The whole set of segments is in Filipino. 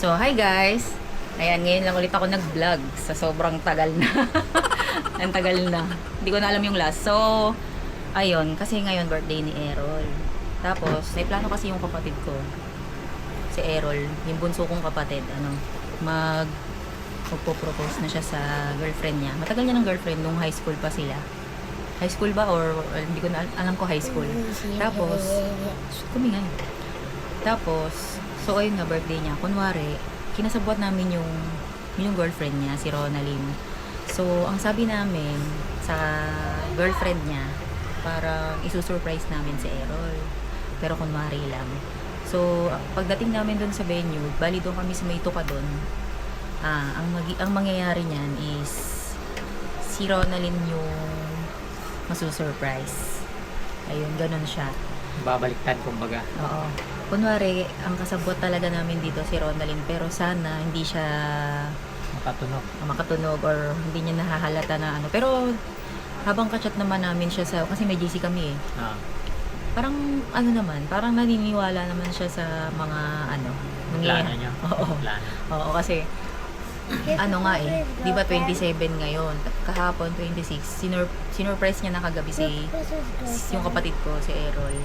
So, hi guys! Ayan, ngayon lang ulit ako nag-vlog sa sobrang tagal na. Ang tagal na. Hindi ko na alam yung last. So, ayun, kasi ngayon birthday ni Errol. Tapos, may plano kasi yung kapatid ko. Si Errol, yung bunso kong kapatid, magpo-propose na siya sa girlfriend niya. Matagal niya ng girlfriend nung high school pa sila. High school ba or hindi ko na alam ko high school. Tapos, kumingay. Tapos, so ayun nga birthday niya. Kunwari, kinasabwat namin yung girlfriend niya, si Ronalyn. So, ang sabi namin sa girlfriend niya, para isusurprise namin si Errol. Pero kunwari lang. So, pagdating namin doon sa venue, bali doon kami sa may tukadon. Ang mangyayari niyan is si Ronalyn yung masusurprise. Ayun, ganun siya. Babaliktad kumbaga. Oo. Kunwari, ang kasabot talaga namin dito si Ronalyn, pero sana hindi siya makatunog or hindi niya nahahalata na ano. Pero habang kachat naman namin siya kasi may GC kami eh. Parang parang naniniwala naman siya sa mga Plano niya. Oo. Plano. Oo, kasi di ba 27 ngayon, kahapon 26, sinurprise niya na kagabi yung kapatid ko, si Errol,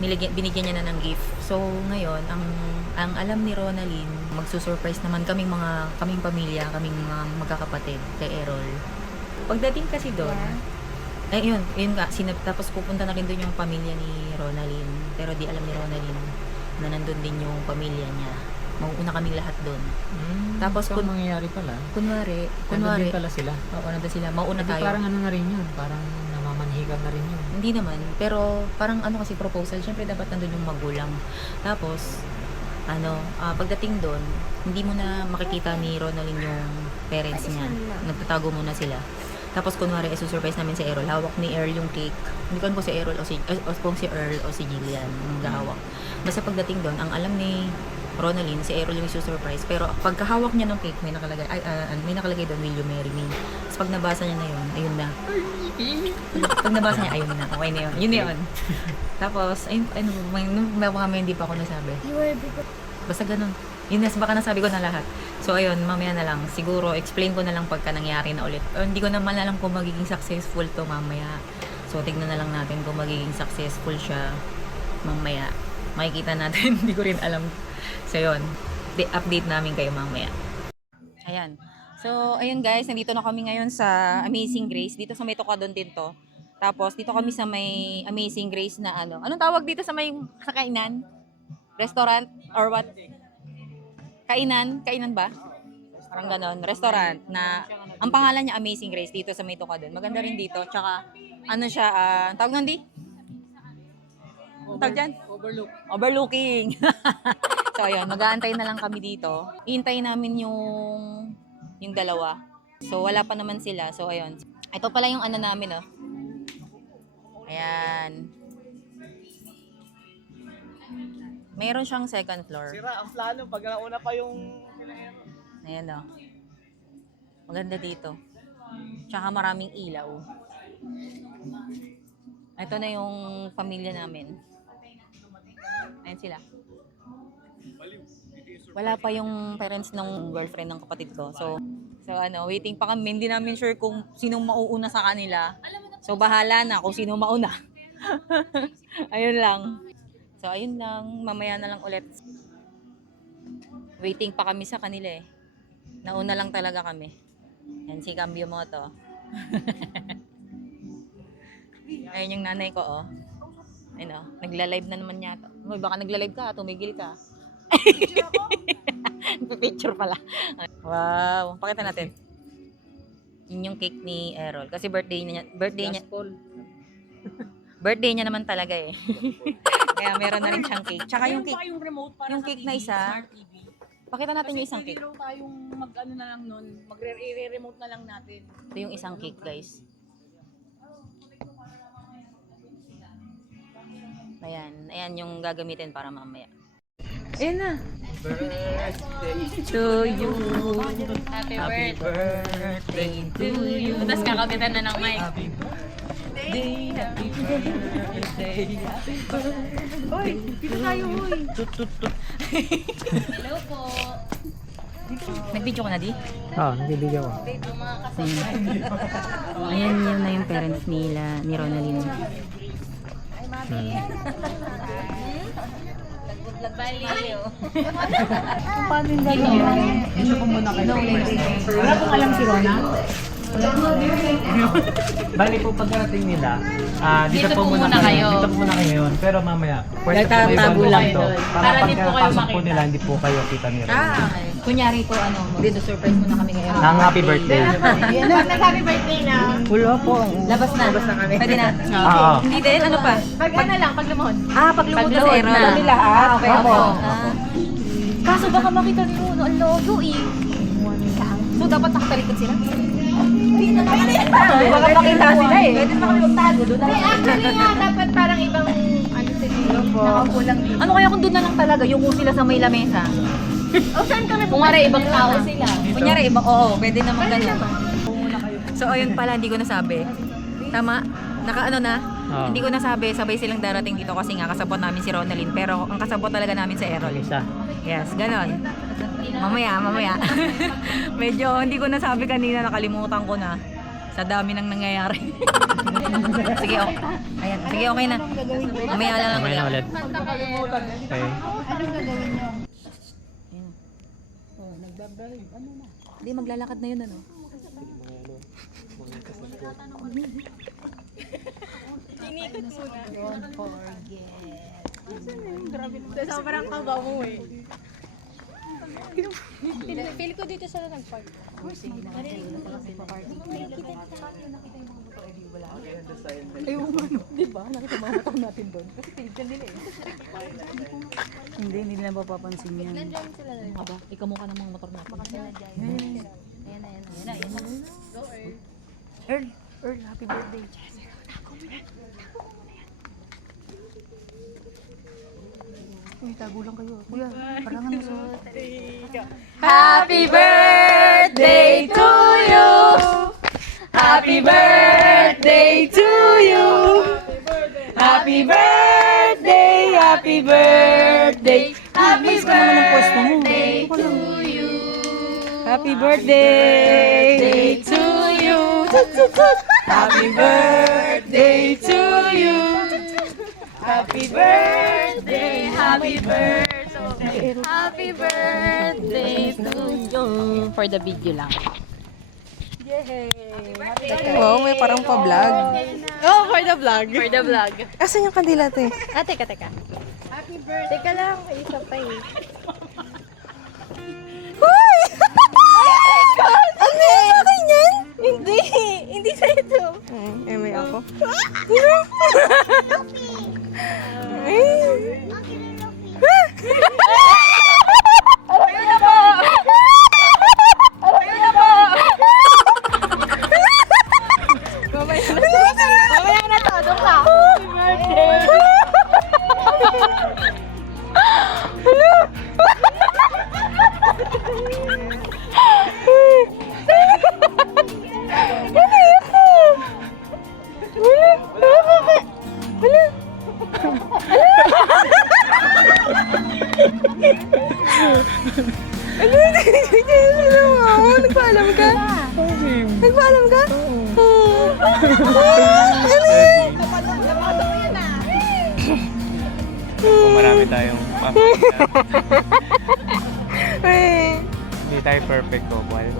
binigyan niya na ng gift. So ngayon, ang alam ni Ronalyn, magsusurprise naman kaming pamilya, kaming mga magkakapatid kay Errol. Pagdating kasi doon, yun nga, tapos pupunta na rin doon yung pamilya ni Ronalyn, pero di alam ni Ronalyn na nandun din yung pamilya niya. Mauuna kaming lahat doon. Tapos so, mangyayari pala. Kunwari din pala sila. Oo, nandun sila. Mauuna tayo. Parang na rin yun. Parang namamanhikan na rin yun. Hindi naman. Pero parang kasi proposal. Siyempre dapat nandun yung magulang. Tapos, pagdating doon, hindi mo na makikita ni Ronalyn yung parents niya. Nagtatago muna sila. Tapos kunwari, susurprise namin si Errol. Hawak ni Earl yung cake. Hindi ko alam kung si Errol kung si Earl o si Jillian ang gahawak. Basta pagdating doon, ang alam ni Ronalyn, si Errol yung isusurprise. Pero pagkahawak niya ng cake, may nakalagay doon, will you marry me? Tapos pag nabasa niya na yun, ayun na. Pag nabasa niya, ayun na. Okay na yun. Yun na yun. Tapos, may hindi pa ako nasabi. Basta ganun. Yun na, baka nasabi ko na lahat. So, ayun, mamaya na lang. Siguro, explain ko na lang pagka nangyari na ulit. Hindi ko naman alam kung magiging successful to mamaya. So, tignan na lang natin kung magiging successful siya mamaya. Makikita natin. Hindi ko rin alam. So, yun. Update namin kayo mamaya. Ayan. So, ayun guys. Nandito na kami ngayon sa Amazing Grace. Dito sa may Tocadon din to. Tapos, dito kami sa may Amazing Grace na Anong tawag dito sa kainan? Restaurant? Or what? Kainan ba? Parang ganon. Restaurant na ang pangalan niya Amazing Grace dito sa may Tocadon. Maganda rin dito. Tsaka, siya, tawag nandi? Tawag dyan? Overlooking. So, ayun, mag-aantay na lang kami dito. Iintayin namin yung dalawa. So, wala pa naman sila. So, ayun. Ito pala yung namin, oh. Ayan. Mayroon siyang second floor. Sira ang plano pag nauna pa yung Ayan, oh. Maganda dito. Tsaka maraming ilaw. Ito na yung pamilya namin. Ayan sila. Wala pa yung parents ng girlfriend ng kapatid ko. So waiting pa kami. Hindi namin sure kung sinong mauuna sa kanila. So, bahala na kung sino mauna. Ayun lang. So, ayun lang. Mamaya na lang ulit. Waiting pa kami sa kanila eh. Nauna lang talaga kami. Yan si Cambio mo to. Ayun yung nanay ko, oh. Ayun, oh. Nagla-live na naman yata. Baka nagla-live ka, tumigil ka. Picture pala. Wow. Pakita natin. Yun yung cake ni Errol. Kasi birthday niya. Birthday niya naman talaga eh. Kaya meron na rin siyang cake. Tsaka yung cake. Yung cake na isa. Pakita natin yung isang cake. Kasi tayong na lang nun. Magre-remote na lang natin. Ito yung isang cake, guys. Ayan yung gagamitin para mamaya. Ayan na. Birthday To you. Happy birthday to you. Tapos kakapitan na ng mic. Happy birthday Hoy, dito tayo, hoy. Hello po. Nag-video ka na, di? Oo, nagbibigay ako. Ayan yun na yung parents nila, ni Ronaldin. Baliw. Paano yung gano'n? Dito po muna kayo. Wala pong alam si Rona. Bali po pagkarating nila, dito Dito po po muna muna kayo. Dito po muna kayo ngayon. Pero mamaya, pwede po Nagtatago kayo lang dito. doon. Para Para di po kayo pagkapasok po makita. nila, hindi po kayo kita nila. Okay. Kunyari po, surprise mo na kami ngayon. Nang happy birthday. Pag nag-happy birthday na. Wala po. Labas na. Labas na kami. Pwede na. Oo. Hindi din, ano pa? Pag ano lang, pag lumon. Pag lumod na Pag si lumod Aaron. na. Kami lahat. Okay, Opo. Kaso baka makita ni Rono, ang logo eh. So dapat nakatalikod sila? Hindi na kami. Baka makita sila eh. Pwede na kami magtago doon. Actually nga, dapat parang ibang ano sila. Nakakulang dito. Ano kaya kung doon na lang talaga, yung sila sa may lamesa? O saan kami? Kung ibang tao sila. Kunyari, oo, pwede naman ganun. So ayun pala, hindi ko nasabi. Tama? Naka na? Oo. Hindi ko nasabi, sabay silang darating dito kasi nga kasabot namin si Ronaldin. Pero ang kasabot talaga namin si Errol. Isa. Yes, ganon. Mamaya. Medyo hindi ko nasabi kanina, nakalimutan ko na. Sa dami nang nangyayari. Sige, okay. Ayan, sige, okay na. Mamaya lang Mamaya na ulit. ulit. Okay. Hindi, maglalakad na yun, ano? Sobrang kaba mo eh. Feel ko dito sila nag-park. Hindi nila mapapansin yan. Nandiyan sila na. Ano ba? Ikaw mukha ng mga motor natin. Ayan. Earl, happy birthday. Uy, tago lang kayo. Kuya, parangan mo sa... Happy birthday to you. Happy birthday to you. Happy birthday, happy birthday. Happy birthday to you. Happy birthday to you. Happy birthday to you. Happy birthday, happy birthday. Happy birthday to you. For the video lang. Wow, may parang pa-vlog. Oh, for the vlog. For the vlog. Asan yung kandila, te? Teka. Happy birthday. Teka lang, isa pa eh. Hoy! Ano yung akin yan? Hindi, hindi sa ito. May ako. Ayun na po! Ayun na po! Mamaya na to, doon ka. Happy birthday! Nagpaalam ka? Nagpaalam ka? Kung marami tayong Ay. hindi tayo perfect couple.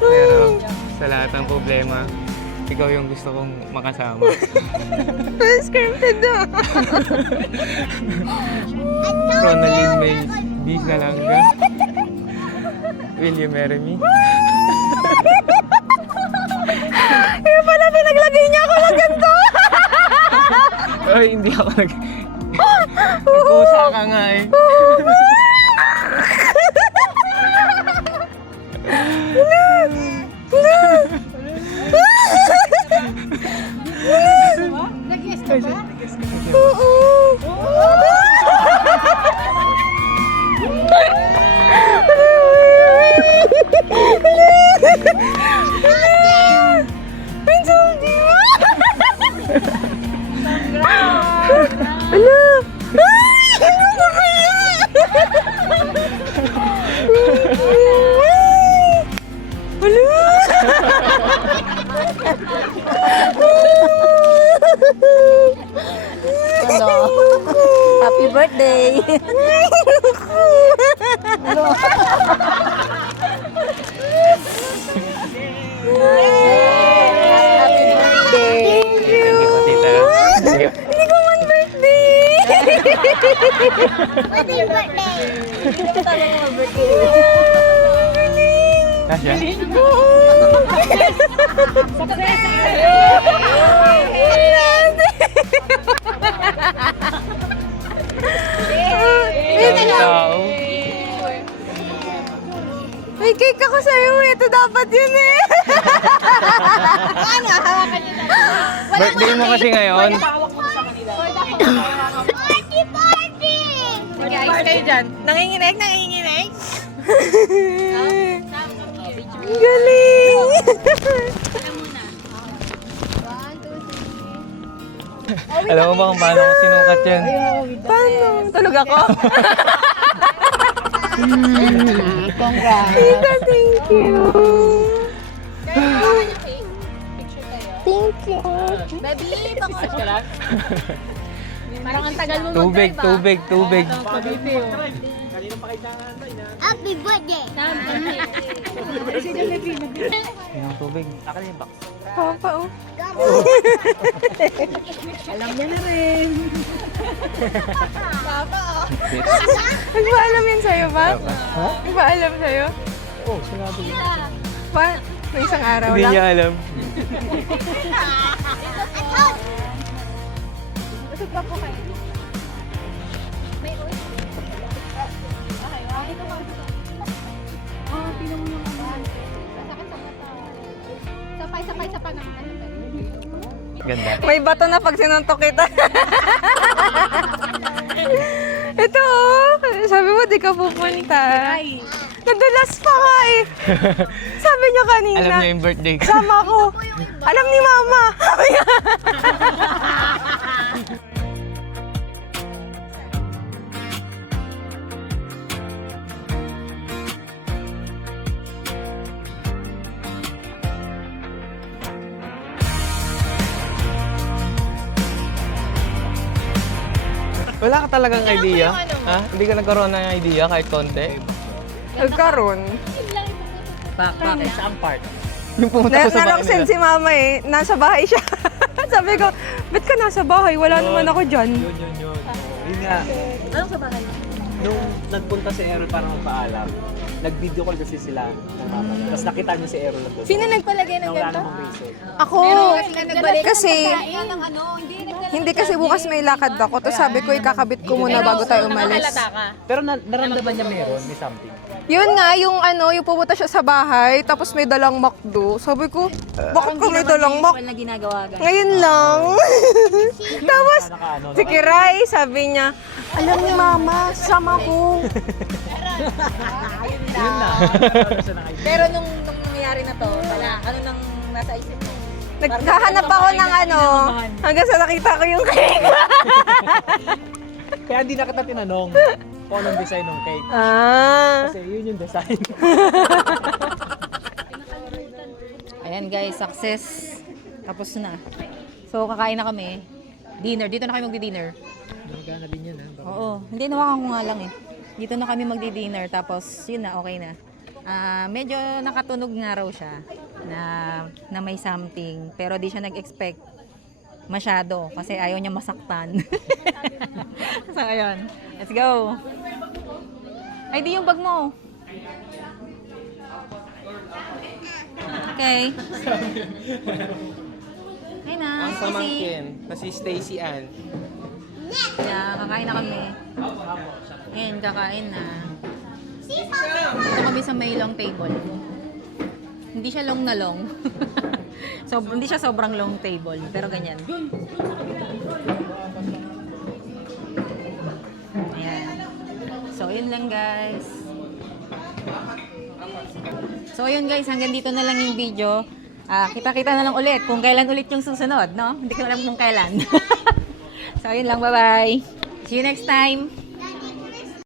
Pero sa lahat ng problema, ikaw yung gusto kong makasama. Scripted na. Ronaldin May Di Salanga. Will you marry me? Kaya pala pinaglagay niya ako ng ganito. Oy, hindi ako nag-usa ka nga eh. Thank you. Thank you po, tita. Thank you. Hindi ko man birthday. Kasya? Ang tao. May cake ako sa'yo. Ito dapat yun eh. Birthday mo kasi ngayon. Sige, ayos kayo dyan. Nanginginig. Galing. Alam mo ba kung paano ko sinukat yan? Paano? Tulog ako? Congrats. Tita, thank you. Thank you. Baby, pakisas ka lang. Parang ang tagal mo Tubig, mag-drive, tubig, tubig. Happy birthday! Yung tubig. Papa, oh. Alam niya na rin. Nagpaalam yan sa'yo ba? Ha? Nagpaalam sa'yo? Oo, sinabi niya. Pa? May isang araw Hindi lang? niya alam. Usog pa po kayo. Sapay-sapay sa pangalan. Ganda. May bato na pag sinuntok kita. Ito, oh. Sabi mo, di ka pupunta. Nadulas pa nga eh. Sabi niya kanina. Alam niya yung birthday ko. Sama ko. Alam ni Mama. Wala ka talagang idea? Ha? Hindi ka nagkaroon ng idea kahit konti? Nagkaroon. Bakit? Saan part? Yung pumunta ko sa bahay Naroksen nila. si Mama eh. Nasa bahay siya. Sabi ko, ba't ka nasa bahay? Wala naman ako dyan. Yun. Yun nga. Anong sa bahay? Nung nagpunta si Errol para magpaalam, nag-video call kasi sila ng mama niya. Tapos nakita niyo si Errol nandun. Sino nagpalagay Na wala namang reason. Ako. Kasi, hindi kasi bukas may lakad ako. Tapos sabi ko, ikakabit ko muna bago tayo umalis. Pero naramdaman niya meron, may something. Yun nga, yung pupunta siya sa bahay, tapos may dalang McDo. Sabi ko, bakit ka may dalang McDo? na ginagawa Ngayon lang. Tapos, Nakaano, si Kiray, sabi niya, alam ni Mama, sama ko. yun na. Siya na kayo. Pero nung nangyayari na to, wala, ano nang nasa isip mo? Naghahanap ako ng hanggang sa nakita ko yung cake. Kaya hindi na kita tinanong kung anong design ng cake. Kasi yun yung design. Ayan guys, success. Tapos na. So, kakain na kami. Dinner. Dito na kami magdi-dinner. Magana din yan ha. Oo. Hindi, nawakan ko nga lang eh. Dito na kami magdi-dinner. Tapos, yun na, okay na. Medyo nakatunog nga raw siya na may something. Pero di siya nag-expect masyado kasi ayaw niya masaktan. So, ayun. Let's go. Ay, di yung bag mo. Okay. Hi na, Ang Sisi. pamangkin na si Stacy Ann. Yeah, kakain na kami. Ayan, kakain na. Dito kami sa may long table. Hindi siya long na long. So, hindi siya sobrang long table, pero ganyan. Ayan. So, yun lang guys. So, yun guys, hanggang dito na lang yung video. Kita-kita na lang ulit kung kailan ulit yung susunod, no? Hindi ko alam kung kailan. So, yun lang. Bye-bye. See you next time.